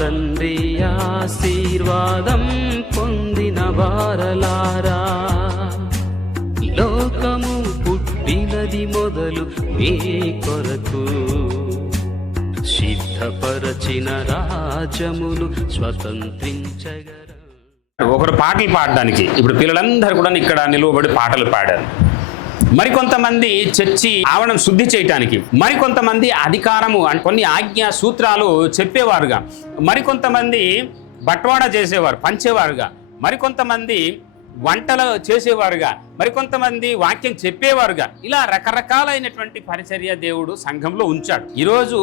తండ్రి ఆశీర్వాదం పొందిన వారలారా, లోకము పుట్టినది మొదలు మీ కొరకు సిద్ధపరచిన రాజ్యమును స్వతంత్రించగలరు. ఒకరు పాటలు పాడడానికి, ఇప్పుడు పిల్లలందరూ కూడా ఇక్కడ నిలువబడి పాటలు పాడారు. మరికొంతమంది చర్చి ఆవరణం శుద్ధి చేయటానికి, మరికొంతమంది అధికారము కొన్ని ఆజ్ఞా సూత్రాలు చెప్పేవారుగా, మరికొంతమంది బట్వాడా చేసేవారు పంచేవారుగా, మరికొంతమంది వంటలు చేసేవారుగా, మరికొంతమంది వాక్యం చెప్పేవారుగా, ఇలా రకరకాలైనటువంటి పరిచర్య దేవుడు సంఘంలో ఉంచాడు. ఈరోజు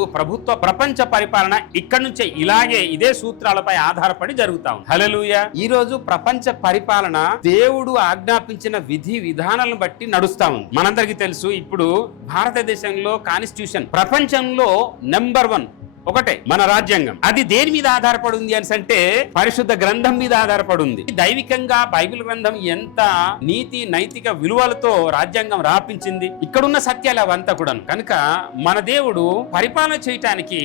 ప్రపంచ పరిపాలన ఇక్కడి నుంచే ఇలాగే ఇదే సూత్రాలపై ఆధారపడి జరుగుతా ఉంది. హల్లెలూయా. ఈ రోజు ప్రపంచ పరిపాలన దేవుడు ఆజ్ఞాపించిన విధి విధానాలను బట్టి నడుస్తా ఉంది. మనందరికీ తెలుసు, ఇప్పుడు భారతదేశంలో కాన్స్టిట్యూషన్ ప్రపంచంలో నెంబర్ 1 ఒకటే మన రాజ్యాంగం. అది దేని మీద ఆధారపడి ఉంది అని అంటే పరిశుద్ధ గ్రంథం మీద ఆధారపడి ఉంది. దైవికంగా బైబిల్ గ్రంథం ఎంత నీతి నైతిక విలువలతో రాజ్యాంగం రాపించింది. ఇక్కడున్న సత్యాలు అవంతా కూడా. కనుక మన దేవుడు పరిపాలన చేయటానికి,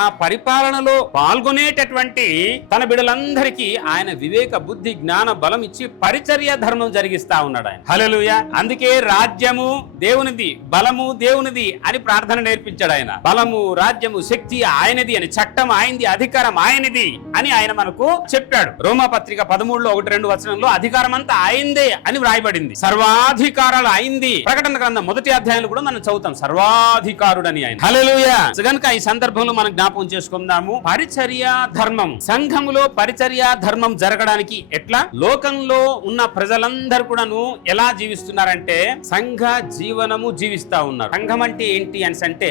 ఆ పరిపాలనలో పాల్గొనేటటువంటి తన బిడ్డలందరికీ ఆయన వివేక బుద్ధి జ్ఞాన బలం ఇచ్చి పరిచర్య ధర్మం జరిగిస్తా ఉన్నాడు ఆయన. హల్లెలూయా. అందుకే రాజ్యము దేవునిది, బలము దేవునిది అని ప్రార్థన నేర్పించాడు ఆయన. బలము రాజ్యము శక్తి ఆయనది అని, చట్టం ఆయనది, అధికారం ఆయనది అని ఆయన మనకు చెప్పాడు. రోమాపత్రిక 13:1-2 వచనంలో అధికారం అంతా ఆయనదే అని వ్రాయబడింది. సర్వాధికారాలు ఆయనది. ప్రకటన గ్రంథం 1వ అధ్యాయంలో కూడా మనం చదువుతాం సర్వాధికారుడని ఆయన. హల్లెలూయా. కనుక ఈ సందర్భంలో మనం జ్ఞాపకం చేసుకుందాము, పరిచర్య ధర్మం. సంఘములో పరిచర్య ధర్మం జరగడానికి ఎట్లా, లోకంలో ఉన్న ప్రజలందరూ కూడాను ఎలా జీవిస్తున్నారంటే సంఘ జీవనము జీవిస్తా ఉన్నారు. సంఘం అంటే ఏంటి అని అంటే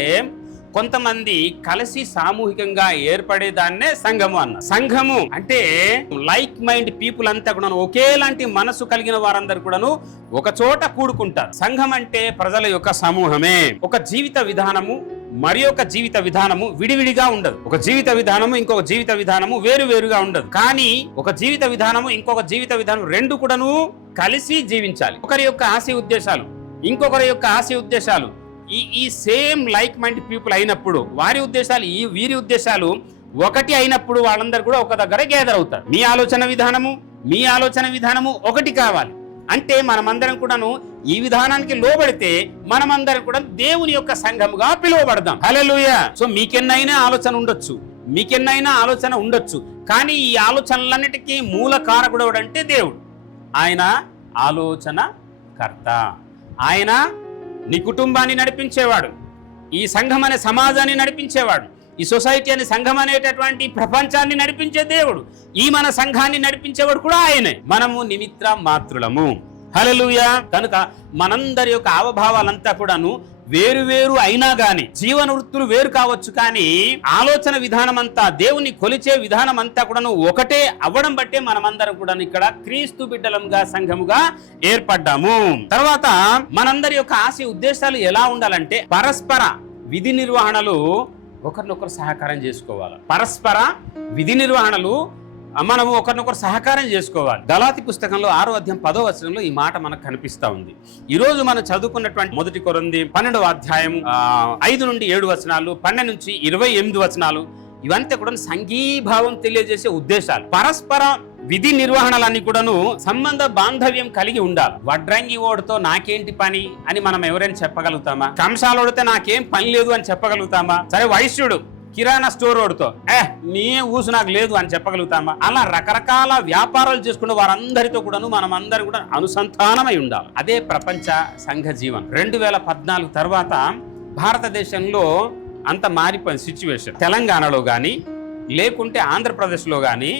కొంతమంది కలిసి సామూహికంగా ఏర్పడేదాన్నే సంఘము అన్న. సంఘము అంటే లైక్ మైండ్ పీపుల్ అంతా కూడా ఒకేలాంటి మనసు కలిగిన వారందరూ కూడాను ఒక చోట కూడుకుంటారు. సంఘం అంటే ప్రజల యొక్క సమూహమే. ఒక జీవిత విధానము మరి ఒక జీవిత విధానము విడివిడిగా ఉండదు. ఒక జీవిత విధానము ఇంకొక జీవిత విధానము వేరువేరుగా ఉండదు. కానీ ఒక జీవిత విధానము ఇంకొక జీవిత విధానం రెండు కూడాను కలిసి జీవించాలి. ఒకరి యొక్క ఆశయ ఉద్దేశాలు ఇంకొకరి యొక్క ఆశయ ఉద్దేశాలు ఈ సేమ్ లైక్ మైండ్ పీపుల్ అయినప్పుడు, వారి ఉద్దేశాలు వీరి ఉద్దేశాలు ఒకటి అయినప్పుడు వాళ్ళందరూ కూడా ఒక దగ్గర గ్యాదర్ అవుతారు. మీ ఆలోచన విధానము ఒకటి కావాలి అంటే మనమందరం కూడాను ఈ విధానానికి లోబడితే మనమందరం కూడా దేవుని యొక్క సంఘముగా పిలువబడదాం. హల్లెలూయా. సో మీకెన్నైనా ఆలోచన ఉండొచ్చు, కానీ ఈ ఆలోచనలన్నిటికీ మూల కారకుడు అంటే దేవుడు. ఆయన ఆలోచన కర్త. ఆయన నీ కుటుంబాన్ని నడిపించేవాడు, ఈ సంఘం అనే సమాజాన్ని నడిపించేవాడు, ఈ సొసైటీ అనే సంఘం అనేటటువంటి ప్రపంచాన్ని నడిపించే దేవుడు, ఈ మన సంఘాన్ని నడిపించేవాడు కూడా ఆయనే. మనము నిమిత్త మాత్రులము. హల్లెలూయా. కనుక మనందరి యొక్క ఆవభావాలంతా కూడాను వేరు అయినా గాని, జీవన వృత్తులు వేరు కావచ్చు, కానీ ఆలోచన విధానం అంతా, దేవుని కొలిచే విధానం అంతా కూడాను ఒకటే అవ్వడం బట్టే మనమందరం కూడా ఇక్కడ క్రీస్తు బిడ్డలంగా సంఘముగా ఏర్పడ్డాము. తర్వాత మనందరి యొక్క ఆశయ ఉద్దేశాలు ఎలా ఉండాలంటే పరస్పర విధి నిర్వహణలు, ఒకరినొకరు సహకారం చేసుకోవాలి. పరస్పర విధి నిర్వహణలు మనము ఒకరినొకరు సహకారం చేసుకోవాలి. గలాతీ పుస్తకంలో 6వ అధ్యాయం 10వ వచనంలో ఈ మాట మనకు కనిపిస్తా ఉంది. ఈ రోజు మనం చదువుకున్నటువంటి 1 కొరింథీ 12వ అధ్యాయం 5-7 వచనాలు, 12 నుంచి 28 వచనాలు, ఇవంతా కూడా సంఘీభావం తెలియజేసే ఉద్దేశాలు. పరస్పర విధి నిర్వహణలన్నీ కూడాను సంబంధ బాంధవ్యం కలిగి ఉండాలి. వడ్రంగి ఓడితో నాకేంటి పని అని మనం ఎవరైనా చెప్పగలుగుతామా? కంసాలోడితే నాకేం పని లేదు అని చెప్పగలుగుతామా? సరే, వైశ్యుడు కిరాణా స్టోర్ రోడ్తో నీ ఊసు నాకు లేదు అని చెప్పగలుగుతామా? అలా రకరకాల వ్యాపారాలు చేసుకున్న వారందరితో కూడాను మనం అందరం కూడా అనుసంధానమై ఉండాలి. అదే ప్రపంచ సంఘ జీవనం. 2014 తర్వాత భారతదేశంలో అంత మారిపోయిన సిచ్యువేషన్. తెలంగాణలో కానీ లేకుంటే ఆంధ్రప్రదేశ్లో కానీ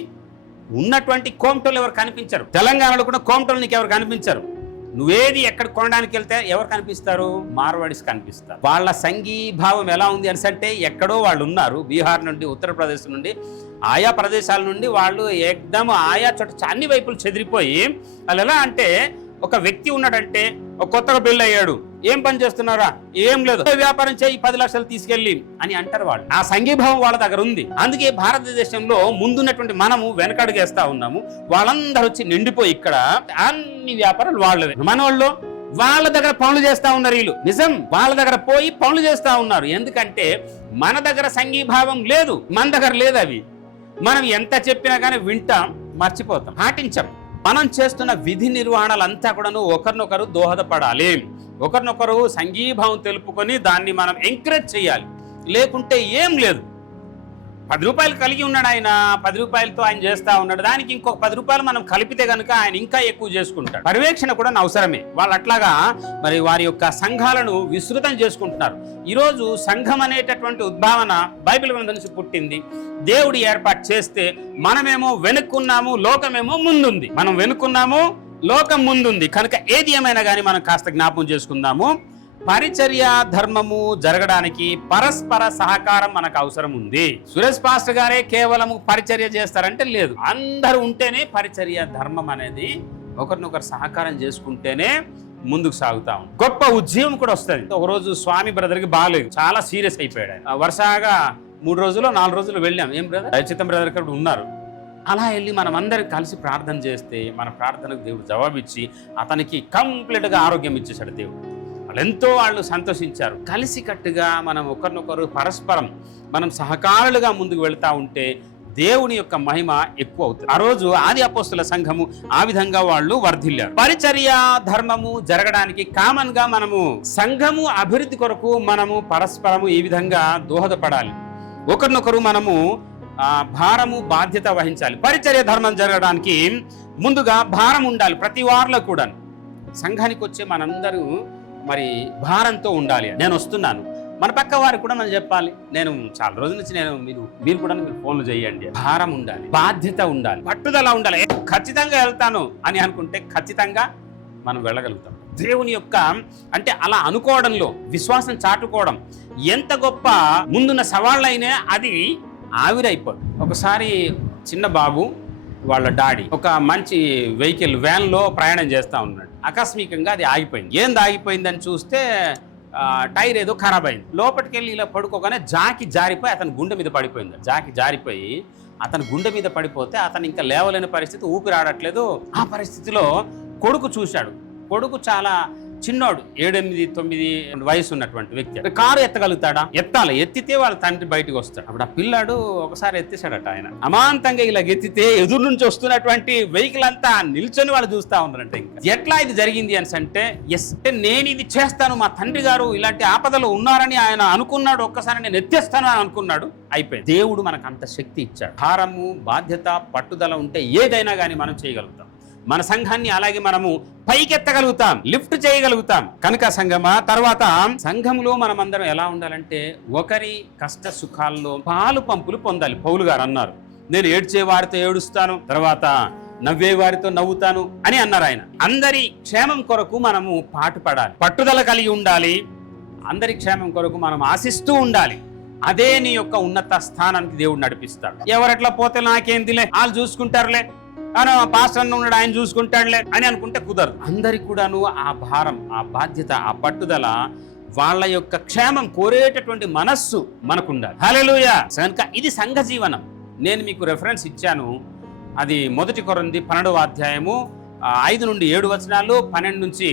ఉన్నటువంటి కోమటోళ్ళు ఎవరు కనిపించరు. తెలంగాణలో కూడా కోమటోళ్ళు నీకు ఎవరు కనిపించరు. నువ్వేది ఎక్కడ కొనడానికి వెళ్తే ఎవరు కనిపిస్తారు? మార్వాడీస్ కనిపిస్తారు. వాళ్ళ సంఘీభావం ఎలా ఉంది అని అంటే ఎక్కడో వాళ్ళు ఉన్నారు, బీహార్ నుండి ఉత్తరప్రదేశ్ నుండి ఆయా ప్రదేశాల నుండి వాళ్ళు ఏకదం ఆయా చోట అన్ని వైపులు చెదిరిపోయి వాళ్ళు ఎలా అంటే, ఒక వ్యక్తి ఉన్నాడంటే కొత్తగా పెళ్ళి అయ్యాడు, ఏం పని చేస్తున్నారా? ఏం లేదు, వ్యాపారం చేయి 10 లక్షలు తీసుకెళ్ళి అని అంటారు వాళ్ళు. ఆ సంఘీభావం వాళ్ళ దగ్గర ఉంది. అందుకే భారతదేశంలో ముందున్నటువంటి మనము వెనకడుగేస్తా ఉన్నాము. వాళ్ళందరూ వచ్చి నిండిపోయి ఇక్కడ అన్ని వ్యాపారాలు వాళ్ళవే. మన వాళ్ళు వాళ్ళ దగ్గర పనులు చేస్తా ఉన్నారు. వీళ్ళు నిజం వాళ్ళ దగ్గర పోయి పనులు చేస్తా ఉన్నారు. ఎందుకంటే మన దగ్గర సంఘీభావం లేదు, మన దగ్గర లేదు. అవి మనం ఎంత చెప్పినా కానీ వింటాం, మర్చిపోతాం, పాటించాం. మనం చేస్తున్న విధి నిర్వహణలంతా కూడాను ఒకరినొకరు దోహదపడాలి, ఒకరినొకరు సంఘీభావం తెలుపుకొని దాన్ని మనం ఎంకరేజ్ చేయాలి. లేకుంటే ఏం లేదు. 10 రూపాయలు కలిగి ఉన్నాడు ఆయన, 10 రూపాయలతో ఆయన చేస్తా ఉన్నాడు, దానికి ఇంకొక 10 రూపాయలు మనం కలిపితే కనుక ఆయన ఇంకా ఎక్కువ చేసుకుంటాడు. పర్యవేక్షణ కూడా అవసరమే. వాళ్ళు అట్లాగా మరి వారి యొక్క సంఘాలను విస్తృతం చేసుకుంటున్నారు. ఈరోజు సంఘం అనేటటువంటి ఉద్భావన బైబిల్ గ్రంథం నుంచి పుట్టింది. దేవుడు ఏర్పాటు చేస్తే మనమేమో వెనుక్కున్నాము, లోకమేమో ముందుంది. మనం వెనుక్కున్నాము, లోకం ముందుంది. కనుక ఏది ఏమైనా కానీ మనం కాస్త జ్ఞాపకం చేసుకుందాము. పరిచర్య ధర్మము జరగడానికి పరస్పర సహకారం మనకు అవసరం ఉంది. సురేష్ పాస్టర్ గారే కేవలం పరిచర్య చేస్తారంటే లేదు. అందరూ ఉంటేనే పరిచర్య ధర్మం అనేది, ఒకరినొకరు సహకారం చేసుకుంటేనే ముందుకు సాగుతాం. గొప్ప ఉద్యమం కూడా వస్తుంది. ఒకరోజు స్వామి బ్రదర్కి బాగాలేదు, చాలా సీరియస్ అయిపోయాడు. వరుసగా 3 రోజులు 4 రోజులు వెళ్ళాం. ఏం బ్రదర్, రచితం బ్రదర్ ఇక్కడ ఉన్నారు. అలా వెళ్ళి మనం అందరికి కలిసి ప్రార్థన చేస్తే మన ప్రార్థనకు దేవుడు జవాబిచ్చి అతనికి కంప్లీట్గా ఆరోగ్యం ఇచ్చేశాడు దేవుడు. వాళ్ళు సంతోషించారు. కలిసికట్టుగా మనం ఒకరినొకరు పరస్పరం మనం సహకారులుగా ముందుకు వెళ్తా ఉంటే దేవుని యొక్క మహిమ ఎక్కువ అవుతుంది. ఆ రోజు ఆది అపోస్తుల సంఘము ఆ విధంగా వాళ్ళు వర్ధిల్లారు. పరిచర్య ధర్మము జరగడానికి కామన్ గా మనము సంఘము అభివృద్ధి కొరకు మనము పరస్పరము ఈ విధంగా దోహదపడాలి. ఒకరినొకరు మనము భారము బాధ్యత వహించాలి. పరిచర్య ధర్మం జరగడానికి ముందుగా భారం ఉండాలి. ప్రతి వారిలో కూడా సంఘానికి వచ్చే మనందరూ మరి భారంతో ఉండాలి. నేను వస్తున్నాను, మన పక్క వారికి కూడా మనం చెప్పాలి, నేను చాలా రోజుల నుంచి మీరు కూడా మీరు ఫోన్లు చేయండి. భారం ఉండాలి, బాధ్యత ఉండాలి, పట్టుదల ఉండాలి. ఖచ్చితంగా వెళ్తాను అని అనుకుంటే ఖచ్చితంగా మనం వెళ్ళగలుగుతాం. దేవుని యొక్క అంటే అలా అనుకోవడంలో విశ్వాసం చాటుకోవడం ఎంత గొప్ప. ముందున్న సవాళ్ళైనా అది ఆవిరైపోదు. ఒకసారి చిన్న బాబు వాళ్ళ డాడీ ఒక మంచి వెహికల్ వ్యాన్లో ప్రయాణం చేస్తూ ఉన్నాడు. ఆకస్మికంగా అది ఆగిపోయింది. ఏంది ఆగిపోయిందని చూస్తే టైర్ ఏదో ఖరాబ్ అయింది. లోపలికి వెళ్ళి ఇలా పడుకోగానే జాకి జారిపోయి అతని గుండె మీద పడిపోయింది. జాకి జారిపోయి అతని గుండె మీద పడిపోతే అతను ఇంకా లేవలేని పరిస్థితి, ఊపిరి ఆడట్లేదు. ఆ పరిస్థితిలో కొడుకు చూశాడు. కొడుకు చాలా చిన్నోడు, 7, 8, 9 వయసు ఉన్నటువంటి వ్యక్తి. కారు ఎత్తగలుగుతాడా? ఎత్తాలి. ఎత్తితే వాళ్ళ తండ్రి బయటకు వస్తాడు. అప్పుడు ఆ పిల్లాడు ఒకసారి ఎత్తేసాడట. ఆయన అమాంతంగా ఇలా ఎత్తితే ఎదురు నుంచి వస్తున్నటువంటి వెహికల్ అంతా నిల్చొని వాళ్ళు చూస్తా ఉన్నారంట. ఇంకా ఎట్లా ఇది జరిగింది అని అంటే, ఎస్ నేను ఇది చేస్తాను, మా తండ్రి గారు ఇలాంటి ఆపదలు ఉన్నారని ఆయన అనుకున్నాడు. ఒక్కసారి నేను ఎత్తేస్తాను అని అనుకున్నాడు. అయిపోయింది. దేవుడు మనకు అంత శక్తి ఇచ్చాడు. భారము, బాధ్యత, పట్టుదల ఉంటే ఏదైనా కానీ మనం చేయగలుగుతాం. మన సంఘాన్ని అలాగే మనము పైకెత్తగలుగుతాం, లిఫ్ట్ చేయగలుగుతాం. కనుక సంఘమా, తర్వాత సంఘంలో మనం అందరం ఎలా ఉండాలంటే ఒకరి కష్ట సుఖాల్లో పాలు పంపులు పొందాలి. పౌలు గారు అన్నారు, నేను ఏడ్చే వారితో ఏడుస్తాను, తర్వాత నవ్వే వారితో నవ్వుతాను అని అన్నారు ఆయన. అందరి క్షేమం కొరకు మనము పాటుపడాలి, పట్టుదల కలిగి ఉండాలి. అందరి క్షేమం కొరకు మనం ఆశిస్తూ ఉండాలి. అదే నీ యొక్క ఉన్నత స్థానానికి దేవుడు నడిపిస్తాడు. ఎవరెట్లా పోతే నాకేందిలే, వాళ్ళు చూసుకుంటారులే, పాస్టర్ అన్న ఉన్నాడు ఆయన చూసుకుంటాడులే అని అనుకుంటే కుదరదు. అందరికి కూడాను ఆ భారం, ఆ బాధ్యత, ఆ పట్టుదల, వాళ్ళ యొక్క క్షేమం కోరేటటువంటి మనస్సు మనకుండాలి. హల్లెలూయా. కనుక ఇది సంఘ జీవనం. నేను మీకు రెఫరెన్స్ ఇచ్చాను. అది 1 కొరింథీ 12వ అధ్యాయము 5 నుండి 7 వచనాలు, 12 నుంచి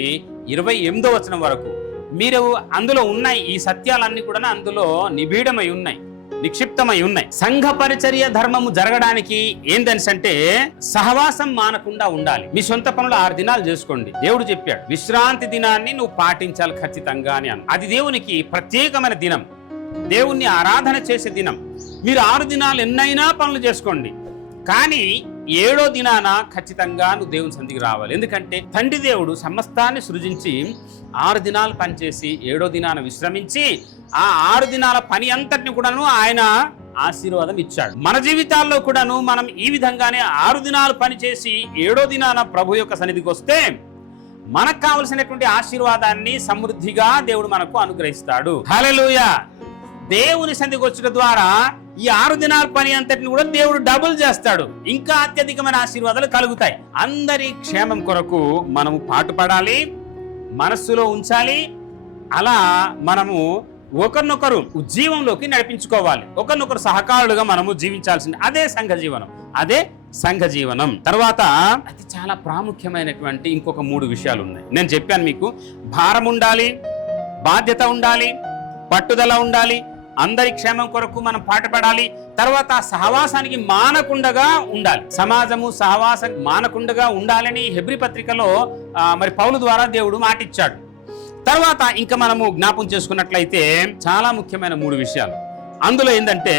28వ వచనం వరకు. మీరు అందులో ఉన్నాయి ఈ సత్యాలన్నీ కూడా అందులో నిబిడమై ఉన్నాయి, నిక్షిప్తమై ఉన్నాయి. సంఘ పరిచర్య ధర్మము జరగడానికి ఏంటంటే సహవాసం మానకుండా ఉండాలి. మీ సొంత పనులు 6 దినాలు చేసుకోండి. దేవుడు చెప్పాడు విశ్రాంతి దినాన్ని నువ్వు పాటించాలి ఖచ్చితంగా అని. అది దేవునికి ప్రత్యేకమైన దినం, దేవుణ్ణి ఆరాధన చేసే దినం. మీరు 6 దినాలు ఎన్నైనా పనులు చేసుకోండి, కానీ 7వ దినాన ఖచ్చితంగా నువ్వు దేవుని సన్నిధికి రావాలి. ఎందుకంటే తండ్రి దేవుడు సమస్తాన్ని సృజించి 6 దినాలు పనిచేసి 7వ దినాన విశ్రమించి ఆ 6 దినాల పని అంతటిని కూడాను ఆయన ఆశీర్వాదం ఇచ్చాడు. మన జీవితాల్లో కూడాను మనం ఈ విధంగానే 6 దినాలు పనిచేసి 7వ దినాన ప్రభు యొక్క సన్నిధికి వస్తే మనకు కావలసినటువంటి ఆశీర్వాదాన్ని సమృద్ధిగా దేవుడు మనకు అనుగ్రహిస్తాడు. హల్లెలూయా. దేవుని సన్నిధికి వచ్చుట ద్వారా ఈ 6 దినాల పని అంతటిని కూడా దేవుడు డబుల్ చేస్తాడు. ఇంకా అత్యధికమైన ఆశీర్వాదాలు కలుగుతాయి. అందరి క్షేమం కొరకు మనము పాటుపడాలి, మనస్సులో ఉంచాలి. అలా మనము ఒకరినొకరు ఉజ్జీవంలోకి నడిపించుకోవాలి. ఒకరినొకరు సహకారులుగా మనము జీవించాల్సింది. అదే సంఘ జీవనం, అదే సంఘ జీవనం. తర్వాత అది చాలా ప్రాముఖ్యమైనటువంటి ఇంకొక 3 విషయాలు ఉన్నాయి. నేను చెప్పాను మీకు, భారం ఉండాలి, బాధ్యత ఉండాలి, పట్టుదల ఉండాలి, అందరి క్షేమం కొరకు మనం పాటుపడాలి. తర్వాత సహవాసానికి మానకుండగా ఉండాలి. సమాజము సహవాసం మానకుండగా ఉండాలని హెబ్రీ పత్రికలో మరి పౌలు ద్వారా దేవుడు మాటిచ్చాడు. తర్వాత ఇంకా మనము జ్ఞాపం చేసుకున్నట్లయితే చాలా ముఖ్యమైన 3 విషయాలు. అందులో ఏంటంటే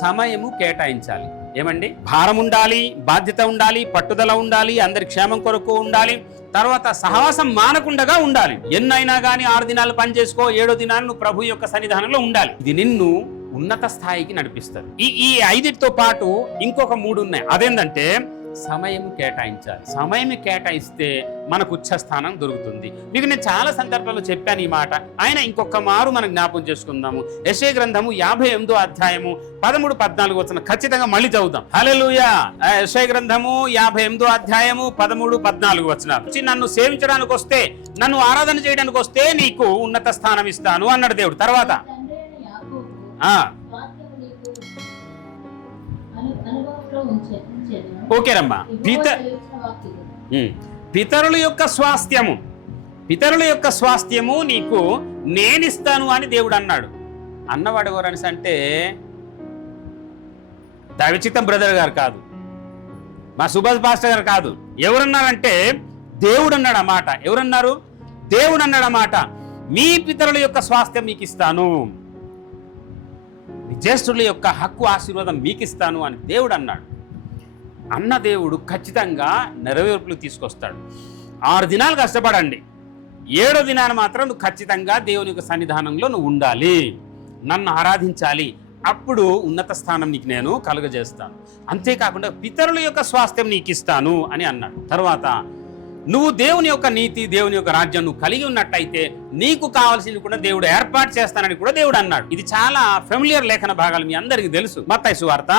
సమయము కేటాయించాలి. ఏమండి? భారం ఉండాలి, బాధ్యత ఉండాలి, పట్టుదల ఉండాలి, అందరి క్షేమం కొరకు ఉండాలి. తర్వాత సహవాసం మానకుండగా ఉండాలి. ఎన్నైనా కానీ 6 దినాలు పని చేసుకో, 7వ దినాన్ని నువ్వు ప్రభు యొక్క సన్నిధానంలో ఉండాలి. ఇది నిన్ను ఉన్నత స్థాయికి నడిపిస్తారు. ఈ 5తో పాటు ఇంకొక 3 ఉన్నాయి. అదేంటంటే సమయం కేటాయించాలి. సమయం కేటాయిస్తే మనకు ఉచ్చస్థానం దొరుకుతుంది. మీకు నేను చాలా సందర్భాల్లో చెప్పాను ఈ మాట. ఆయన ఇంకొక మారు మనం జ్ఞాపం చేసుకుందాము. యెషయా గ్రంథము 58వ అధ్యాయము 13-14 వచనం ఖచ్చితంగా మళ్ళీ చదువుదాం. హల్లెలూయా. యెషయా గ్రంథము 58వ అధ్యాయము 13-14 వచనాలు. నన్ను సేవించడానికి వస్తే, నన్ను ఆరాధన చేయడానికి వస్తే నీకు ఉన్నత స్థానం ఇస్తాను అన్నాడు దేవుడు. తర్వాత ఓకేనమ్మా. పితరుల యొక్క స్వాస్థ్యము నీకు నేనిస్తాను అని దేవుడు అన్నాడు. అన్నవాడు ఎవరని అంటే దైవచిత్తం బ్రదర్ గారు కాదు, మా సుభాష్ పాస్టర్ గారు కాదు. ఎవరన్నారంటే దేవుడు అన్నాడు అన్నమాట. ఎవరన్నారు? దేవుడు అన్నాడు అన్నమాట. మీ పితరుల యొక్క స్వాస్థ్యం మీకు ఇస్తాను, జ్యేష్ఠుల యొక్క హక్కు ఆశీర్వాదం మీకు ఇస్తాను అని దేవుడు అన్నాడు. అన్న దేవుడు ఖచ్చితంగా నెరవేర్పులు తీసుకొస్తాడు. 6 దినాలు కష్టపడండి, 7వ దినాన్ని మాత్రం నువ్వు ఖచ్చితంగా దేవుని యొక్క సన్నిధానంలో నువ్వు ఉండాలి, నన్ను ఆరాధించాలి. అప్పుడు ఉన్నత స్థానం నీకు నేను కలుగజేస్తాను. అంతేకాకుండా పితరుల యొక్క స్వాస్థ్యం నీకు ఇస్తాను అని అన్నాడు. తర్వాత నువ్వు దేవుని యొక్క నీతి, దేవుని యొక్క రాజ్యం నువ్వు కలిగి ఉన్నట్టయితే నీకు కావాల్సింది కూడా దేవుడు ఏర్పాటు చేస్తానని కూడా దేవుడు అన్నాడు. ఇది చాలా ఫెమిలియర్ లేఖన భాగాలు, మీ అందరికీ తెలుసు. మత్తయి సువార్త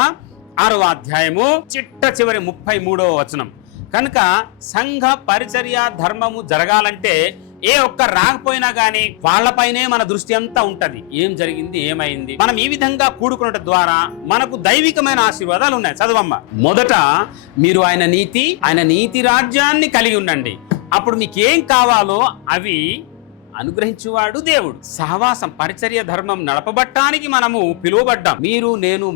6వ అధ్యాయము చిట్ట చివరి 33వ వచనం. కనుక సంఘ పరిచర్య ధర్మము జరగాలంటే ఏ ఒక్క రాకపోయినా గానీ వాళ్ళపైనే మన దృష్టి అంతా ఉంటది. ఏం జరిగింది, ఏమైంది. మనం ఈ విధంగా కూడుకున్న ద్వారా మనకు దైవికమైన ఆశీర్వాదాలు ఉన్నాయి. చదవమ్మ. మొదట మీరు ఆయన నీతి రాజ్యాన్ని కలిగి ఉండండి. అప్పుడు మీకు ఏం కావాలో అవి అనుగ్రహించువాడు దేవుడు. సహవాసం పరిచర్య ధర్మం నడపబట్టానికి మనము పిలువబడ్డాం. మీరు, నేను,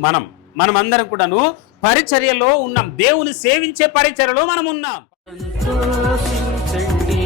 మనమందరం కూడాను పరిచర్యలో ఉన్నాం. దేవుని సేవించే పరిచర్యలో మనం ఉన్నాం. సంతోషించండి.